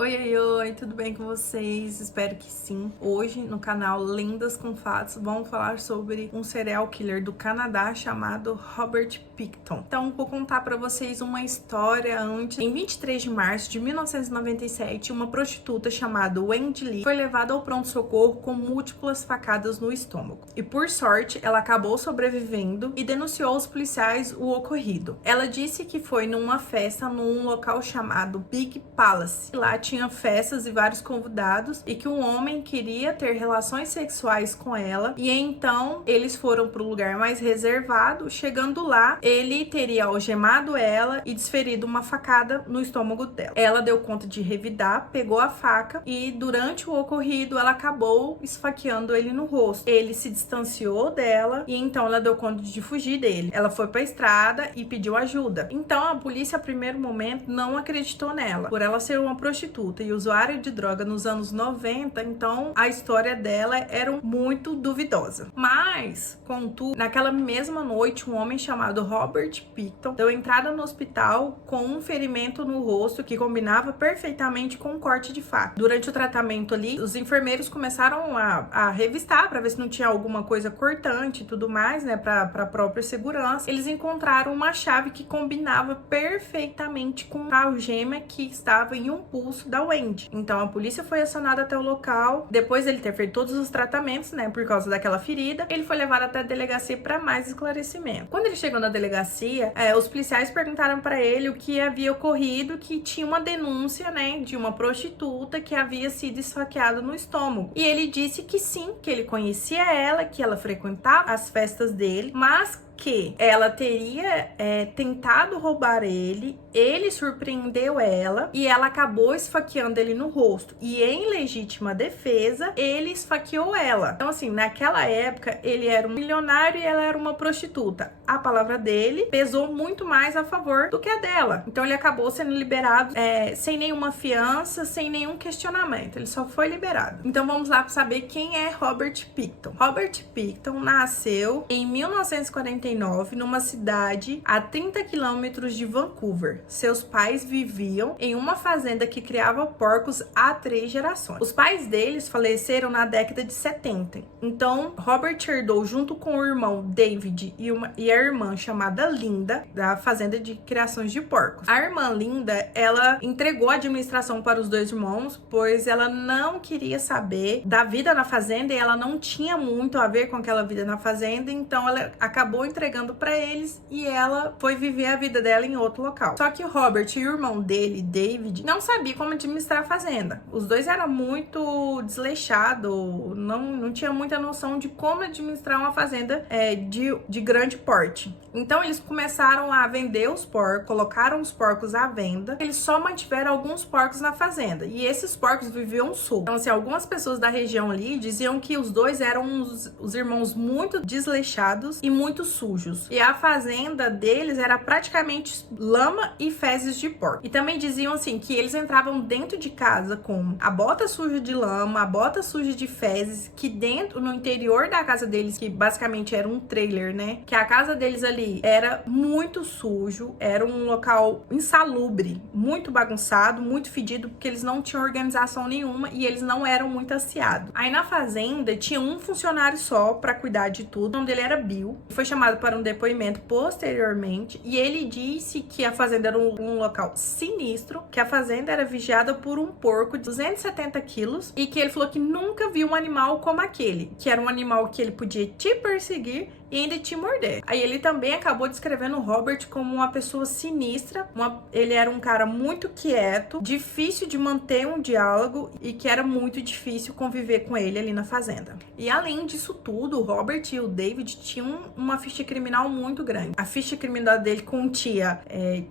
Oi, oi, oi, tudo bem com vocês? Espero que sim. Hoje, no canal Lendas com Fatos, vamos falar sobre um serial killer do Canadá chamado Robert Pickton. Então, vou contar para vocês uma história antes. Em 23 de março de 1997, uma prostituta chamada Wendy Lee foi levada ao pronto-socorro com múltiplas facadas no estômago. E, por sorte, ela acabou sobrevivendo e denunciou aos policiais o ocorrido. Ela disse que foi numa festa num local chamado Big Palace. Lá tinha festas e vários convidados e que um homem queria ter relações sexuais com ela e então eles foram para o lugar mais reservado. Chegando lá, ele teria algemado ela e desferido uma facada no estômago dela. Ela deu conta de revidar, pegou a faca e durante o ocorrido ela acabou esfaqueando ele no rosto. Ele se distanciou dela e então ela deu conta de fugir dele. Ela foi para a estrada e pediu ajuda. Então a polícia, a primeiro momento, não acreditou nela por ela ser uma prostituta e usuária de droga nos anos 90, então a história dela era muito duvidosa. Mas, contudo, naquela mesma noite, um homem chamado Robert Pickton deu entrada no hospital com um ferimento no rosto que combinava perfeitamente com um corte de faca. Durante o tratamento ali, os enfermeiros começaram a revistar para ver se não tinha alguma coisa cortante e tudo mais, né, para a própria segurança. Eles encontraram uma chave que combinava perfeitamente com a algema que estava em um pulso da Wendy. Então a polícia foi acionada até o local. Depois de ele ter feito todos os tratamentos, né, por causa daquela ferida, ele foi levado até a delegacia para mais esclarecimento. Quando ele chegou na delegacia, os policiais perguntaram para ele o que havia ocorrido, que tinha uma denúncia, né, de uma prostituta que havia sido esfaqueada no estômago. E ele disse que sim, que ele conhecia ela, que ela frequentava as festas dele, mas que ela teria tentado roubar ele surpreendeu ela e ela acabou esfaqueando ele no rosto. E em legítima defesa, ele esfaqueou ela. Então, assim, naquela época, ele era um milionário e ela era uma prostituta. A palavra dele pesou muito mais a favor do que a dela. Então, ele acabou sendo liberado sem nenhuma fiança, sem nenhum questionamento. Ele só foi liberado. Então, vamos lá para saber quem é Robert Pickton. Robert Pickton nasceu em 1949 numa cidade a 30 quilômetros de Vancouver. Seus pais viviam em uma fazenda que criava porcos há 3 gerações. Os pais deles faleceram na década de 70. Então, Robert herdou junto com o irmão David e a irmã chamada Linda da fazenda de criações de porcos. A irmã Linda, ela entregou a administração para os dois irmãos, pois ela não queria saber da vida na fazenda e ela não tinha muito a ver com aquela vida na fazenda, então ela acabou entregando para eles e ela foi viver a vida dela em outro local. Só que o Robert e o irmão dele, David, não sabia como administrar a fazenda. Os dois eram muito desleixados, não tinha muita noção de como administrar uma fazenda de grande porte. Então eles começaram a vender os porcos, colocaram os porcos à venda. Eles só mantiveram alguns porcos na fazenda e esses porcos viviam soltos. Então, assim, algumas pessoas da região ali diziam que os dois eram os irmãos muito desleixados e muito sujos. E a fazenda deles era praticamente lama e fezes de porco. E também diziam assim que eles entravam dentro de casa com a bota suja de lama, a bota suja de fezes, que dentro, no interior da casa deles, que basicamente era um trailer, né? Que a casa deles ali era muito sujo, era um local insalubre, muito bagunçado, muito fedido, porque eles não tinham organização nenhuma e eles não eram muito asseados. Aí na fazenda tinha um funcionário só para cuidar de tudo, o nome dele era Bill. Foi chamado para um depoimento posteriormente e ele disse que a fazenda era um local sinistro, que a fazenda era vigiada por um porco de 270 quilos e que ele falou que nunca viu um animal como aquele, que era um animal que ele podia te perseguir e ainda te morder. Aí ele também acabou descrevendo o Robert como uma pessoa sinistra, ele era um cara muito quieto, difícil de manter um diálogo e que era muito difícil conviver com ele ali na fazenda. E além disso tudo, o Robert e o David tinham uma ficha criminal muito grande. A ficha criminal dele continha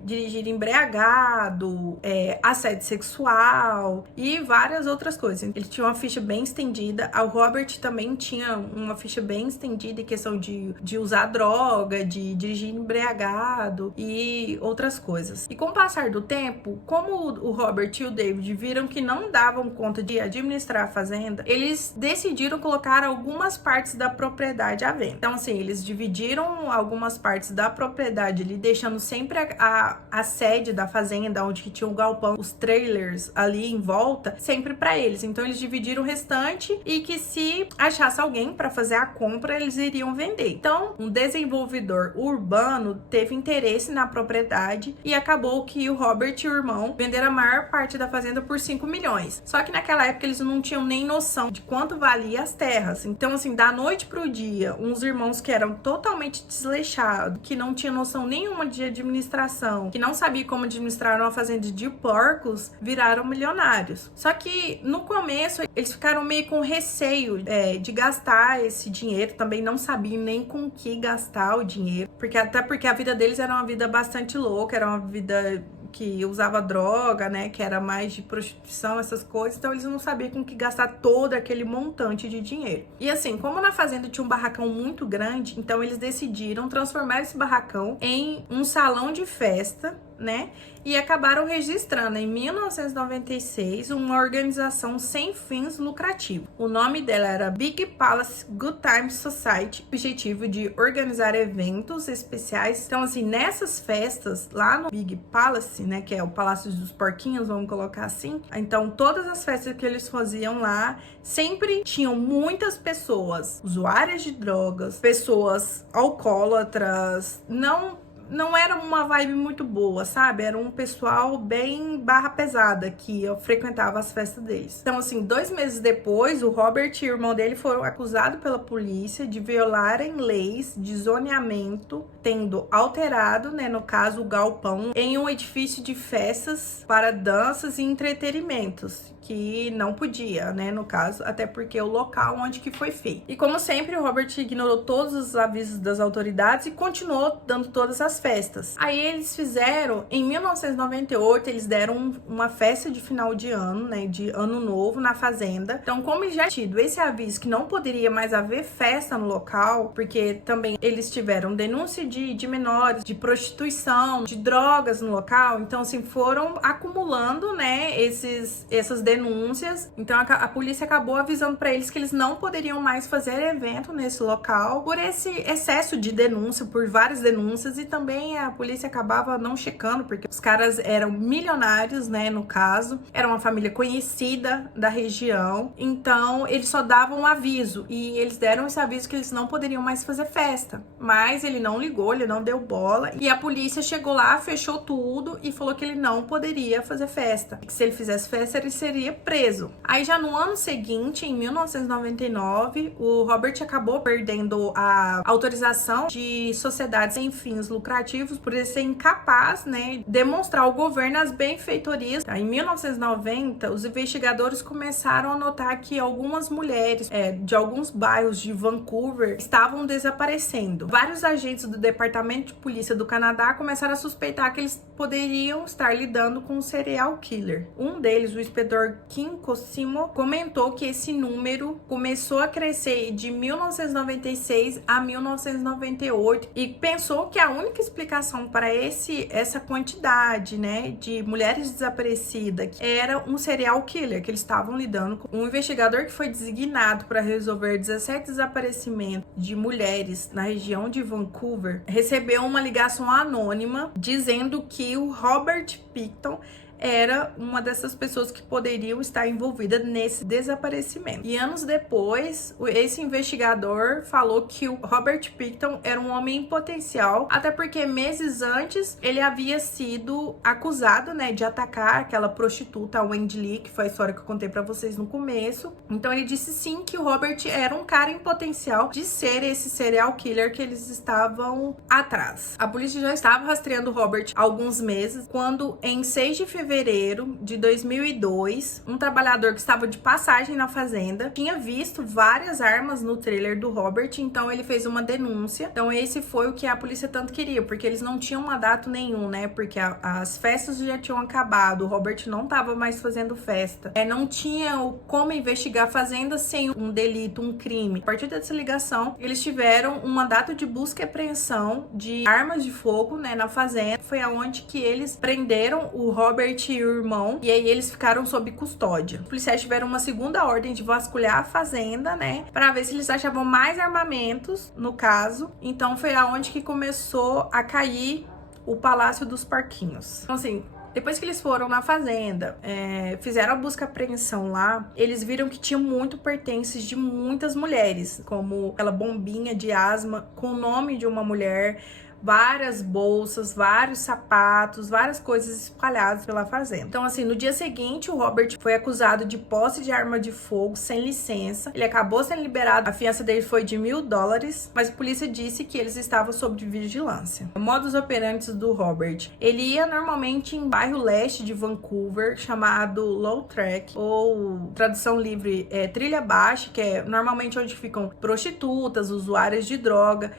dirigir embriagado, assédio sexual e várias outras coisas. Ele tinha uma ficha bem estendida. O Robert também tinha uma ficha bem estendida em questão de de usar droga, de dirigir embriagado e outras coisas. E com o passar do tempo, como o Robert e o David viram que não davam conta de administrar a fazenda, eles decidiram colocar algumas partes da propriedade à venda. Então, assim, eles dividiram algumas partes da propriedade ali, deixando sempre a sede da fazenda, onde que tinha o galpão, os trailers ali em volta, sempre para eles. Então, eles dividiram o restante e que se achasse alguém para fazer a compra, eles iriam vender. Então, um desenvolvedor urbano teve interesse na propriedade e acabou que o Robert e o irmão venderam a maior parte da fazenda por 5 milhões. Só que naquela época eles não tinham nem noção de quanto valia as terras. Então, assim, da noite pro dia, uns irmãos que eram totalmente desleixados, que não tinham noção nenhuma de administração, que não sabiam como administrar uma fazenda de porcos, viraram milionários. Só que no começo eles ficaram meio com receio de gastar esse dinheiro, também não sabiam nem com que gastar o dinheiro, até porque a vida deles era uma vida bastante louca, era uma vida que usava droga, né, que era mais de prostituição, essas coisas, então eles não sabiam com que gastar todo aquele montante de dinheiro. E assim, como na fazenda tinha um barracão muito grande, então eles decidiram transformar esse barracão em um salão de festa, né, e acabaram registrando em 1996 uma organização sem fins lucrativos. O nome dela era Big Palace Good Time Society, objetivo de organizar eventos especiais. Então, assim, nessas festas lá no Big Palace, né, que é o Palácio dos Porquinhos, vamos colocar assim. Então, todas as festas que eles faziam lá sempre tinham muitas pessoas usuárias de drogas, pessoas alcoólatras, não era uma vibe muito boa, sabe? Era um pessoal bem barra pesada que eu frequentava as festas deles. Então, assim, 2 meses depois, o Robert e o irmão dele foram acusados pela polícia de violarem leis de zoneamento, tendo alterado, né, no caso, o galpão em um edifício de festas para danças e entretenimentos, que não podia, né, no caso, até porque o local onde que foi feito. E como sempre, o Robert ignorou todos os avisos das autoridades e continuou dando todas as festas. Aí eles fizeram, em 1998, eles deram uma festa de final de ano, né, de ano novo na fazenda. Então, como já tinha tido esse aviso que não poderia mais haver festa no local, porque também eles tiveram denúncia de menores, de prostituição, de drogas no local, então, assim, foram acumulando, né, essas denúncias. Então a polícia acabou avisando para eles que eles não poderiam mais fazer evento nesse local por esse excesso de denúncia, por várias denúncias, e também a polícia acabava não checando, porque os caras eram milionários, né, no caso, era uma família conhecida da região, então eles só davam um aviso, e eles deram esse aviso que eles não poderiam mais fazer festa, mas ele não ligou, ele não deu bola, e a polícia chegou lá, fechou tudo e falou que ele não poderia fazer festa, que se ele fizesse festa ele seria preso. Aí já no ano seguinte, em 1999, o Robert acabou perdendo a autorização de sociedades sem fins lucrativos por ele ser incapaz, né, de demonstrar ao governo as benfeitorias. Em 1990, os investigadores começaram a notar que algumas mulheres de alguns bairros de Vancouver estavam desaparecendo. Vários agentes do Departamento de Polícia do Canadá começaram a suspeitar que eles poderiam estar lidando com um serial killer. Um deles, o inspetor Kim Cosimo, comentou que esse número começou a crescer de 1996 a 1998 e pensou que a única explicação para essa quantidade, né, de mulheres desaparecidas era um serial killer que eles estavam lidando com. Um investigador que foi designado para resolver 17 desaparecimentos de mulheres na região de Vancouver recebeu uma ligação anônima dizendo que o Robert Pickton era uma dessas pessoas que poderiam estar envolvida nesse desaparecimento. E anos depois, esse investigador falou que o Robert Pickton era um homem em potencial, até porque meses antes ele havia sido acusado, né, de atacar aquela prostituta, a Wendy Lee, que foi a história que eu contei pra vocês no começo. Então ele disse sim que o Robert era um cara em potencial de ser esse serial killer que eles estavam atrás. A polícia já estava rastreando o Robert há alguns meses, quando em 6 de fevereiro fevereiro de 2002, um trabalhador que estava de passagem na fazenda tinha visto várias armas no trailer do Robert, então ele fez uma denúncia. Então esse foi o que a polícia tanto queria, porque eles não tinham mandato nenhum, né? Porque as festas já tinham acabado, o Robert não estava mais fazendo festa. Não tinha como investigar a fazenda sem um delito, um crime. A partir dessa ligação, eles tiveram um mandato de busca e apreensão de armas de fogo, né, na fazenda. Foi aonde que eles prenderam o Robert e o irmão, e aí eles ficaram sob custódia. Os policiais tiveram uma segunda ordem de vasculhar a fazenda, né, para ver se eles achavam mais armamentos no caso. Então foi aonde que começou a cair o Palácio dos Porquinhos. Então assim, depois que eles foram na fazenda, fizeram a busca e apreensão lá, eles viram que tinha muito pertences de muitas mulheres, como aquela bombinha de asma com o nome de uma mulher, várias bolsas, vários sapatos, várias coisas espalhadas pela fazenda. Então assim, no dia seguinte, o Robert foi acusado de posse de arma de fogo sem licença. Ele acabou sendo liberado, a fiança dele foi de $1.000, mas a polícia disse que eles estavam sob vigilância. O modus operandi do Robert, ele ia normalmente em bairro leste de Vancouver, chamado Low Track, ou tradução livre, trilha baixa, que é normalmente onde ficam prostitutas, usuárias de droga.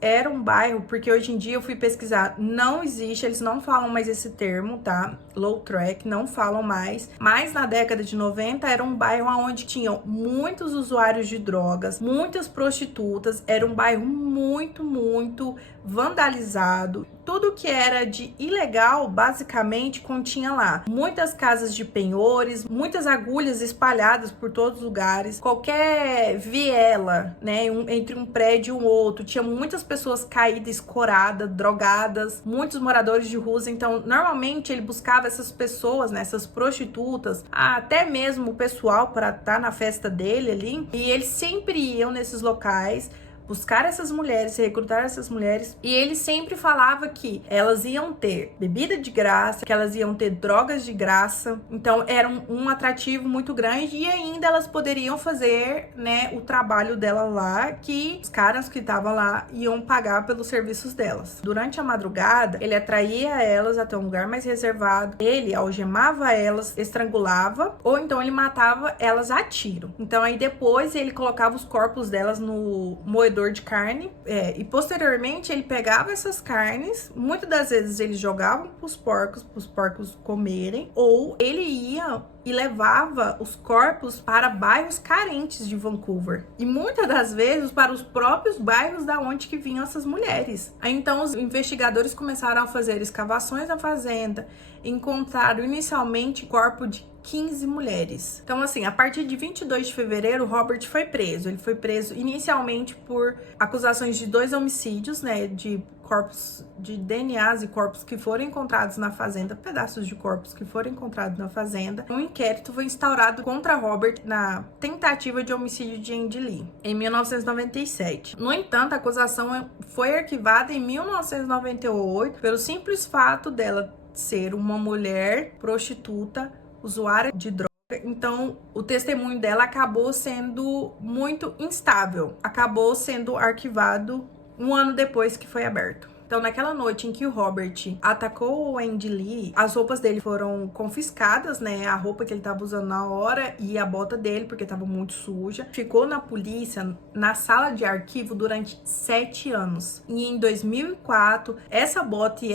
Era um bairro, porque hoje em dia eu fui pesquisar, não existe, eles não falam mais esse termo, tá? Low track, não falam mais. Mas na década de 90 era um bairro onde tinham muitos usuários de drogas, muitas prostitutas, era um bairro muito vandalizado. Tudo que era de ilegal, basicamente, continha lá. Muitas casas de penhores, muitas agulhas espalhadas por todos os lugares, qualquer viela, né, entre um prédio e um outro, tinha muitas pessoas caídas, escoradas, drogadas, muitos moradores de ruas. Então, normalmente, ele buscava essas pessoas, né, essas prostitutas, até mesmo o pessoal para estar na festa dele ali, e eles sempre iam nesses locais buscar essas mulheres, recrutar essas mulheres, e ele sempre falava que elas iam ter bebida de graça, que elas iam ter drogas de graça. Então era um atrativo muito grande, e ainda elas poderiam fazer, né, o trabalho dela lá, que os caras que estavam lá iam pagar pelos serviços delas. Durante a madrugada, ele atraía elas até um lugar mais reservado, ele algemava elas, estrangulava, ou então ele matava elas a tiro. Então aí depois ele colocava os corpos delas no moedor de carne, e posteriormente ele pegava essas carnes, muitas das vezes eles jogavam pros porcos comerem, ou ele ia e levava os corpos para bairros carentes de Vancouver, e muitas das vezes para os próprios bairros da onde que vinham essas mulheres. Aí então os investigadores começaram a fazer escavações na fazenda, encontraram inicialmente o corpo de 15 mulheres. Então assim, a partir de 22 de fevereiro, Robert foi preso. Ele foi preso inicialmente por acusações de 2 homicídios, né, de corpos, de DNAs e corpos que foram encontrados na fazenda, pedaços de corpos que foram encontrados na fazenda. Um inquérito foi instaurado contra Robert na tentativa de homicídio de Andy Lee, em 1997. No entanto, a acusação foi arquivada em 1998 pelo simples fato dela ser uma mulher prostituta, usuária de droga. Então, o testemunho dela acabou sendo muito instável, acabou sendo arquivado um ano depois que foi aberto. Então, naquela noite em que o Robert atacou o Andy Lee, as roupas dele foram confiscadas, né? A roupa que ele estava usando na hora e a bota dele, porque estava muito suja. Ficou na polícia, na sala de arquivo, durante 7 anos. E em 2004, essa bota e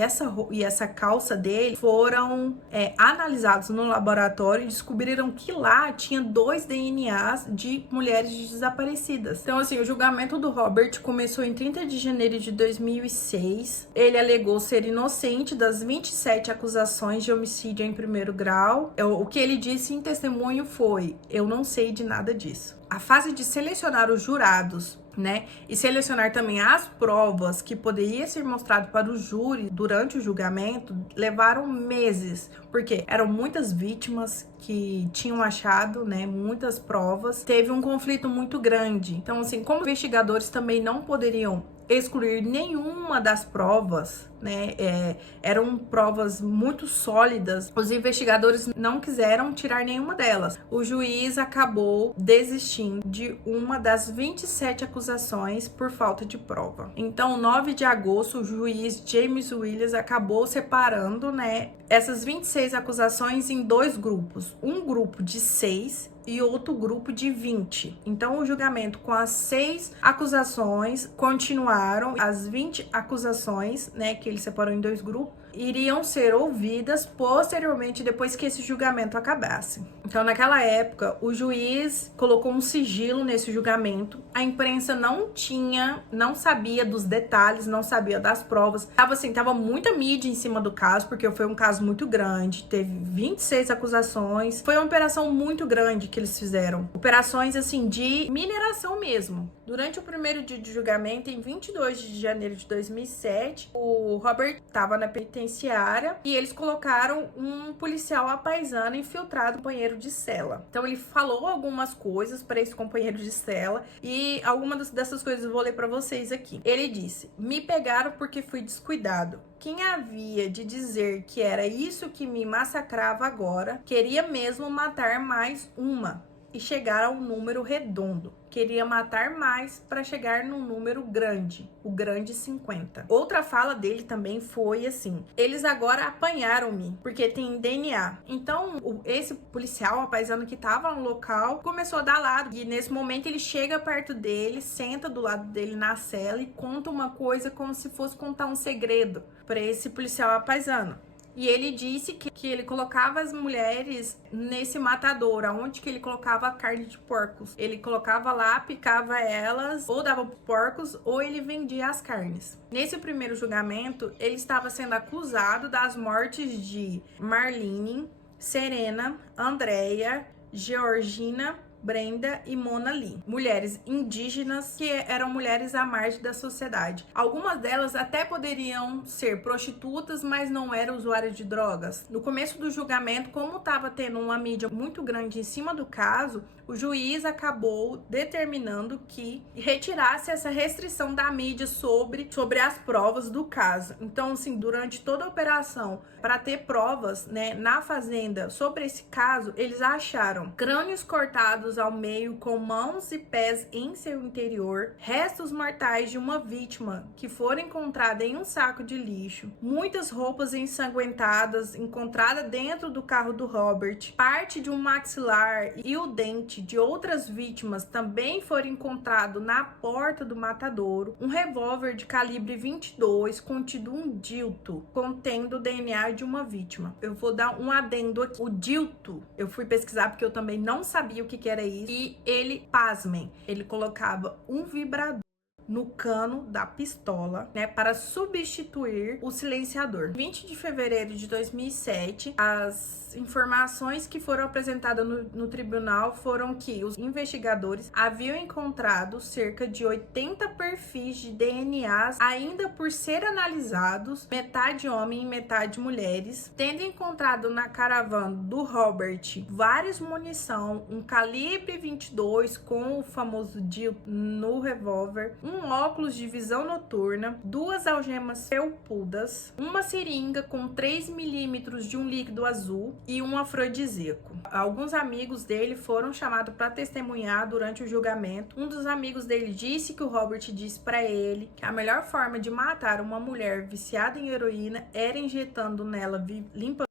essa calça dele foram analisados no laboratório e descobriram que lá tinha 2 DNAs de mulheres desaparecidas. Então, assim, o julgamento do Robert começou em 30 de janeiro de 2006. Ele alegou ser inocente das 27 acusações de homicídio em primeiro grau. O que ele disse em testemunho foi: eu não sei de nada disso. A fase de selecionar os jurados, né, e selecionar também as provas que poderia ser mostrado para o júri durante o julgamento levaram meses, porque eram muitas vítimas que tinham achado, né, muitas provas. Teve um conflito muito grande. Então, assim, como investigadores também não poderiam excluir nenhuma das provas, né? Eram provas muito sólidas. Os investigadores não quiseram tirar nenhuma delas. O juiz acabou desistindo de uma das 27 acusações por falta de prova. Então, 9 de agosto, o juiz James Williams acabou separando, né, essas 26 acusações em 2 grupos. Um grupo de 6 e outro grupo de 20. Então, o julgamento com as 6 acusações continuaram. As 20 acusações, né, que ele separou em 2 grupos, iriam ser ouvidas posteriormente, depois que esse julgamento acabasse. Então, naquela época, o juiz colocou um sigilo nesse julgamento. A imprensa não sabia dos detalhes, não sabia das provas. Tava muita mídia em cima do caso, porque foi um caso muito grande. Teve 26 acusações. Foi uma operação muito grande que eles fizeram. Operações, assim, de mineração mesmo. Durante o primeiro dia de julgamento, em 22 de janeiro de 2007, o Robert estava na penitenciária e eles colocaram um policial à paisana infiltrado no companheiro de cela. Então, ele falou algumas coisas para esse companheiro de cela e algumas dessas coisas eu vou ler para vocês aqui. Ele disse: "Me pegaram porque fui descuidado. Quem havia de dizer que era isso que me massacrava agora, queria mesmo matar mais uma e chegar ao número redondo. Queria matar mais para chegar no número grande, o grande 50. Outra fala dele também foi assim: eles agora apanharam-me, porque tem DNA. Então, esse policial, a paisano que tava no local, começou a dar lado. E nesse momento ele chega perto dele, senta do lado dele na cela e conta uma coisa como se fosse contar um segredo para esse policial a paisano. E ele disse que ele colocava as mulheres nesse matador, aonde que ele colocava a carne de porcos. Ele colocava lá, picava elas, ou dava porcos, ou ele vendia as carnes. Nesse primeiro julgamento, ele estava sendo acusado das mortes de Marlene, Serena, Andrea, Georgina, Brenda e Mona Lee, mulheres indígenas que eram mulheres à margem da sociedade. Algumas delas até poderiam ser prostitutas, mas não eram usuárias de drogas. No começo do julgamento, como estava tendo uma mídia muito grande em cima do caso, o juiz acabou determinando que retirasse essa restrição da mídia sobre as provas do caso. Então, assim, durante toda a operação, para ter provas, né, na fazenda sobre esse caso, eles acharam crânios cortados ao meio com mãos e pés em seu interior, restos mortais de uma vítima que foram encontradas em um saco de lixo, muitas roupas ensanguentadas encontradas dentro do carro do Robert, parte de um maxilar e o dente de outras vítimas também foram encontrados na porta do matadouro, um revólver de calibre 22 contido um dilto contendo o DNA de uma vítima. Eu vou dar um adendo aqui. O dilto, eu fui pesquisar porque eu também não sabia o que era isso, e ele, pasmem, ele colocava um vibrador no cano da pistola, né, para substituir o silenciador. 20 de fevereiro de 2007, as informações que foram apresentadas no tribunal foram que os investigadores haviam encontrado cerca de 80 perfis de DNAs ainda por ser analisados, metade homem e metade mulheres, tendo encontrado na caravana do Robert várias munição, um calibre 22 com o famoso dildo no revólver, um óculos de visão noturna, 2 algemas felpudas, uma seringa com 3 milímetros de um líquido azul e um afrodisíaco. Alguns amigos dele foram chamados para testemunhar durante o julgamento. Um dos amigos dele disse que o Robert disse para ele que a melhor forma de matar uma mulher viciada em heroína era injetando nela limpa.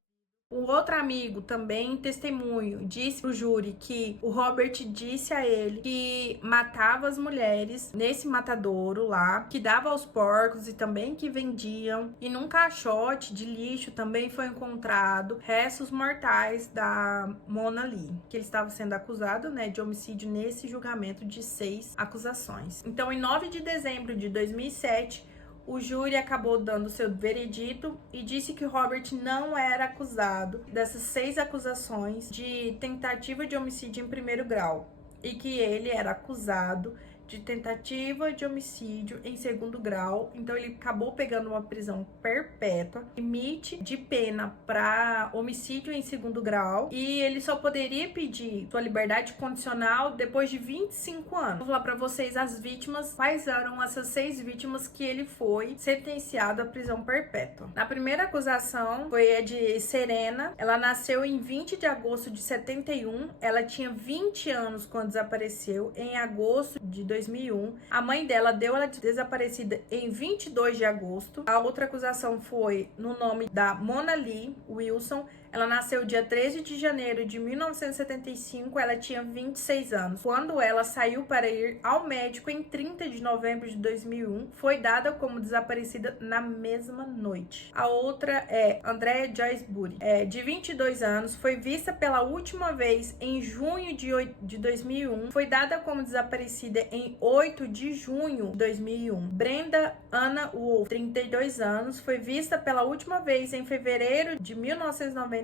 Um outro amigo, também testemunho, disse pro júri que o Robert disse a ele que matava as mulheres nesse matadouro lá, que dava aos porcos e também que vendiam. E num caixote de lixo também foi encontrado restos mortais da Mona Lee, que ele estava sendo acusado, né, de homicídio nesse julgamento de 6 acusações. Então, em 9 de dezembro de 2007, o júri acabou dando seu veredito e disse que Robert não era acusado dessas 6 acusações de tentativa de homicídio em primeiro grau e que ele era acusado de tentativa de homicídio em segundo grau. Então ele acabou pegando uma prisão perpétua, limite de pena para homicídio em segundo grau, e ele só poderia pedir sua liberdade condicional depois de 25 anos. Vou falar para vocês as vítimas, quais eram essas 6 vítimas que ele foi sentenciado à prisão perpétua. Na primeira acusação foi a de Serena. Ela nasceu em 20 de agosto de 71. Ela tinha 20 anos quando desapareceu, em agosto de 2001. A mãe dela deu ela de desaparecida em 22 de agosto. A outra acusação foi no nome da Mona Lee Wilson. Ela nasceu dia 13 de janeiro de 1975, ela tinha 26 anos. Quando ela saiu para ir ao médico em 30 de novembro de 2001, foi dada como desaparecida na mesma noite. A outra é Andrea Joyce Buri, de 22 anos, foi vista pela última vez em junho de 2001, foi dada como desaparecida em 8 de junho de 2001. Brenda Anna Wolf, 32 anos, foi vista pela última vez em fevereiro de 1999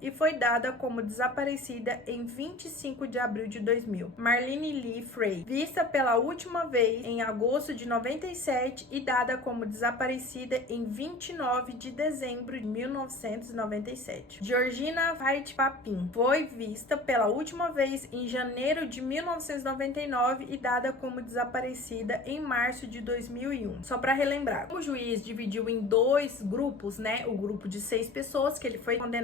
e foi dada como desaparecida em 25 de abril de 2000. Marlene Lee Frey, vista pela última vez em agosto de 97 e dada como desaparecida em 29 de dezembro de 1997. Georgina Veit Papin foi vista pela última vez em janeiro de 1999 e dada como desaparecida em março de 2001. Só para relembrar, o juiz dividiu em 2 grupos, né? O grupo de 6 pessoas que ele foi condenado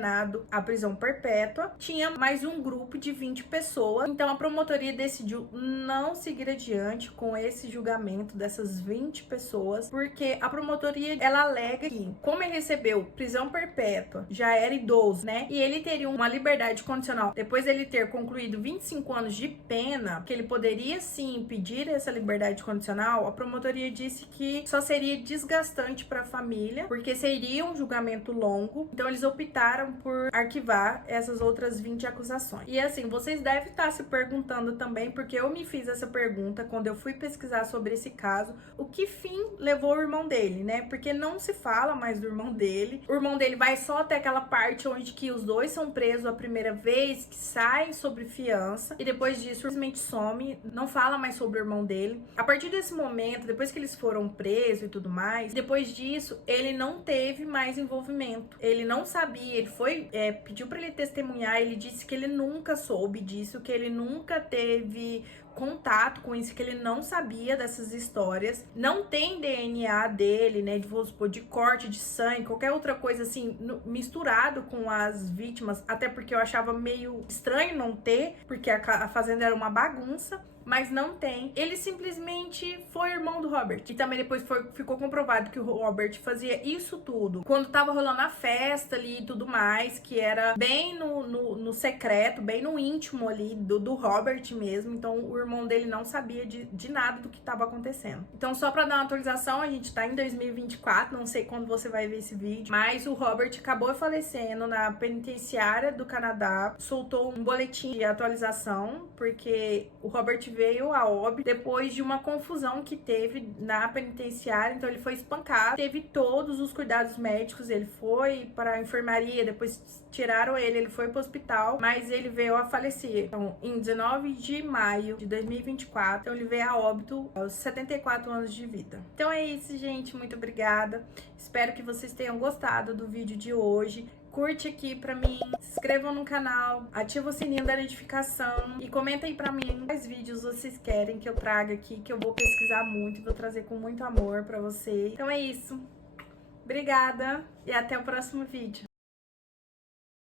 à prisão perpétua, tinha mais um grupo de 20 pessoas. Então a promotoria decidiu não seguir adiante com esse julgamento dessas 20 pessoas, porque a promotoria, ela alega que, como ele recebeu prisão perpétua, já era idoso, né? E ele teria uma liberdade condicional depois dele ter concluído 25 anos de pena, que ele poderia sim pedir essa liberdade condicional. A promotoria disse que só seria desgastante para a família, porque seria um julgamento longo. Então eles optaram por arquivar essas outras 20 acusações. E assim, vocês devem estar se perguntando também, porque eu me fiz essa pergunta quando eu fui pesquisar sobre esse caso, o que fim levou o irmão dele, né? Porque não se fala mais do irmão dele. O irmão dele vai só até aquela parte onde que os dois são presos a primeira vez, que saem sobre fiança, e depois disso simplesmente some, não fala mais sobre o irmão dele. A partir desse momento, depois que eles foram presos e tudo mais, depois disso, ele não teve mais envolvimento. Ele não sabia, ele foi, pediu para ele testemunhar, ele disse que ele nunca soube disso, que ele nunca teve contato com isso, que ele não sabia dessas histórias. Não tem DNA dele, né, de corte de sangue, qualquer outra coisa assim, misturado com as vítimas, até porque eu achava meio estranho não ter, porque a fazenda era uma bagunça. Mas não tem. Ele simplesmente foi irmão do Robert. E também depois ficou comprovado que o Robert fazia isso tudo quando tava rolando a festa ali e tudo mais, que era bem no secreto, bem no íntimo ali do Robert mesmo. Então o irmão dele não sabia de nada do que tava acontecendo. Então, só pra dar uma atualização, a gente tá em 2024, não sei quando você vai ver esse vídeo, mas o Robert acabou falecendo na penitenciária do Canadá. Soltou um boletim de atualização, porque o Robert veio a óbito depois de uma confusão que teve na penitenciária. Então ele foi espancado, teve todos os cuidados médicos, ele foi para a enfermaria, depois tiraram ele foi para o hospital, mas ele veio a falecer. Então, em 19 de maio de 2024, então ele veio a óbito aos 74 anos de vida. Então é isso, gente, muito obrigada. Espero que vocês tenham gostado do vídeo de hoje. Curte aqui pra mim, se inscrevam no canal, ativa o sininho da notificação e comenta aí pra mim quais vídeos vocês querem que eu traga aqui, que eu vou pesquisar muito e vou trazer com muito amor pra vocês. Então é isso. Obrigada e até o próximo vídeo.